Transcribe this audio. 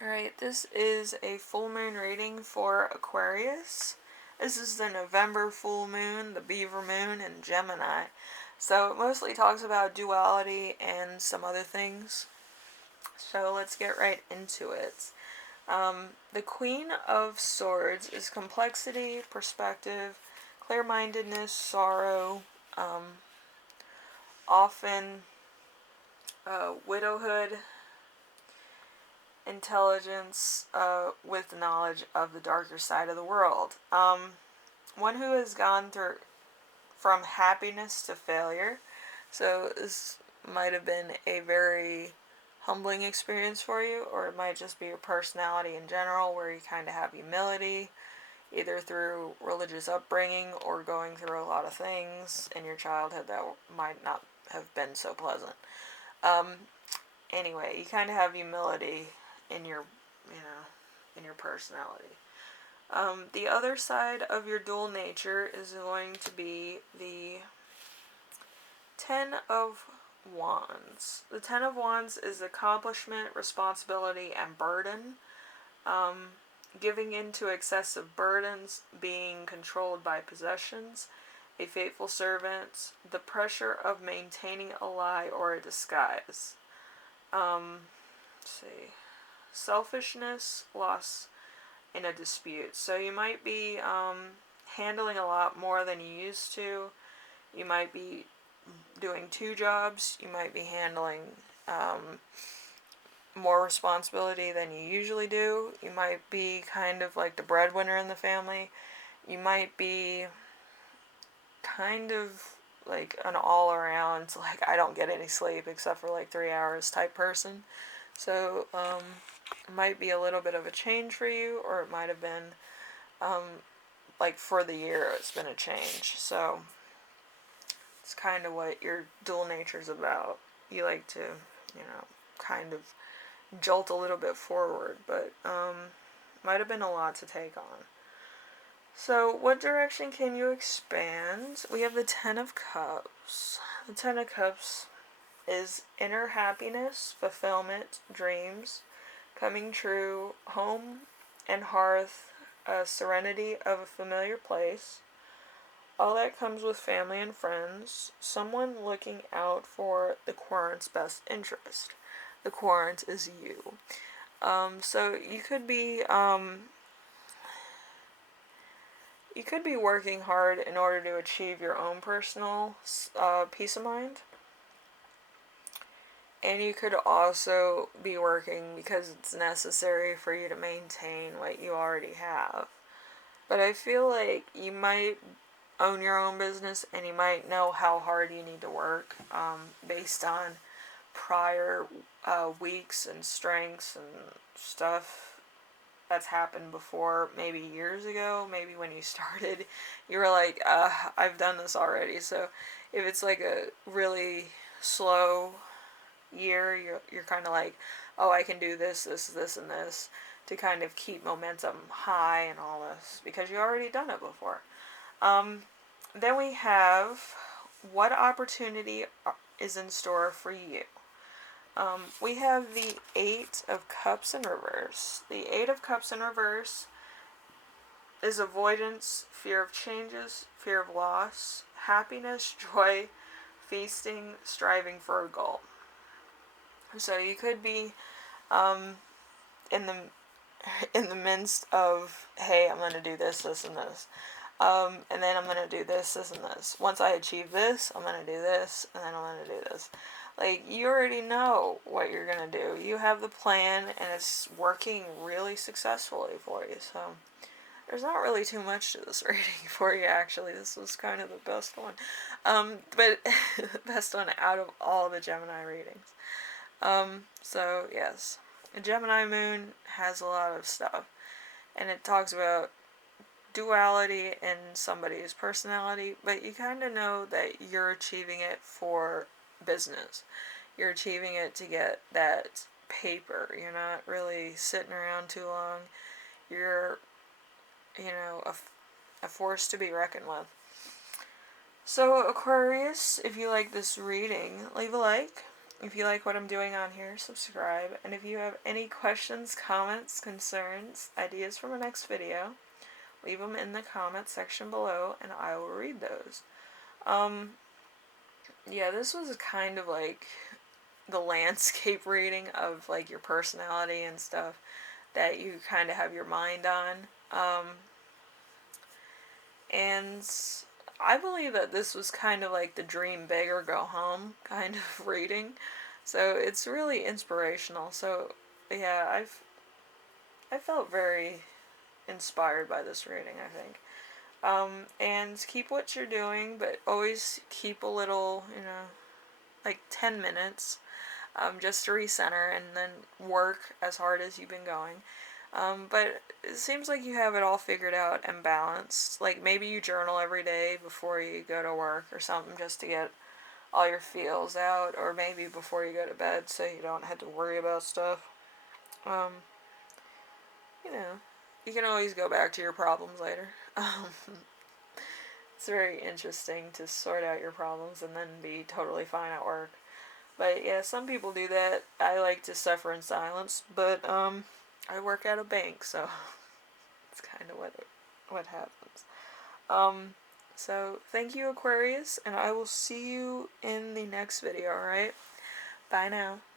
Alright, this is a full moon reading for Aquarius. This is the November full moon, the Beaver moon, and Gemini. So it mostly talks about duality and some other things. So let's get right into it. The Queen of Swords is complexity, perspective, clear-mindedness, sorrow, often widowhood, intelligence with knowledge of the darker side of the world. One who has gone through from happiness to failure. So this might have been a very humbling experience for you, or it might just be your personality in general, where you kind of have humility, either through religious upbringing or going through a lot of things in your childhood that might not have been so pleasant. Um, anyway, you kind of have humility in your, in your personality. The other side of your dual nature is going to be the Ten of Wands. The Ten of Wands is accomplishment, responsibility, and burden. Giving into excessive burdens, being controlled by possessions, a faithful servant, the pressure of maintaining a lie or a disguise. Let's see. Selfishness, loss in a dispute. So you might be handling a lot more than you used to. You might be doing two jobs. You might be handling more responsibility than you usually do. You might be kind of like the breadwinner in the family. You might be kind of like an all around, like, I don't get any sleep except for like 3 hours type person. So it might be a little bit of a change for you, or it might have been like for the year it's been a change. So it's kind of what your dual nature's about. You like to, kind of jolt a little bit forward, but might have been a lot to take on. So what direction can you expand? We have the Ten of Cups. The Ten of Cups is inner happiness, fulfillment, dreams, coming true, home and hearth, serenity of a familiar place. All that comes with family and friends. Someone looking out for the querent's best interest. The querent is you. So you could be working hard in order to achieve your own personal peace of mind. And you could also be working because it's necessary for you to maintain what you already have. But I feel like you might own your own business and you might know how hard you need to work based on prior weeks and strengths and stuff that's happened before, maybe years ago, maybe when you started, you were like, I've done this already. So if it's like a really slow year, you're kind of like, oh, I can do this, and this to kind of keep momentum high and all this because you already done it before. Then we have what opportunity is in store for you. We have the Eight of Cups in reverse. The Eight of Cups in reverse is avoidance, fear of changes, fear of loss, happiness, joy, feasting, striving for a goal. So you could be in the midst of, hey, I'm going to do this, this, and this. And then I'm going to do this, this, and this. Once I achieve this, I'm going to do this, and then I'm going to do this. Like, you already know what you're going to do. You have the plan, and it's working really successfully for you. So there's not really too much to this reading for you, actually. This was kind of the best one. But the best one out of all the Gemini readings. So, yes. A Gemini moon has a lot of stuff. And it talks about duality in somebody's personality, but you kind of know that you're achieving it for business. You're achieving it to get that paper. You're not really sitting around too long. You're, a force to be reckoned with. So, Aquarius, if you like this reading, leave a like. If you like what I'm doing on here, subscribe. And if you have any questions, comments, concerns, ideas for my next video, leave them in the comment section below and I will read those. Yeah, this was kind of like the landscape reading of like your personality and stuff that you kind of have your mind on. And I believe that this was kind of like the dream big or go home kind of reading. So it's really inspirational. So yeah, I felt very inspired by this reading, I think. And keep what you're doing, but always keep a little, like 10 minutes, just to recenter and then work as hard as you've been going. But it seems like you have it all figured out and balanced. Like maybe you journal every day before you go to work or something just to get all your feels out, or maybe before you go to bed so you don't have to worry about stuff. Um, you know, you can always go back to your problems later. It's very interesting to sort out your problems and then be totally fine at work. But yeah, some people do that. I like to suffer in silence, but I work at a bank, so it's kind of what happens. Um, so thank you, Aquarius, and I will see you in the next video. All right, bye now.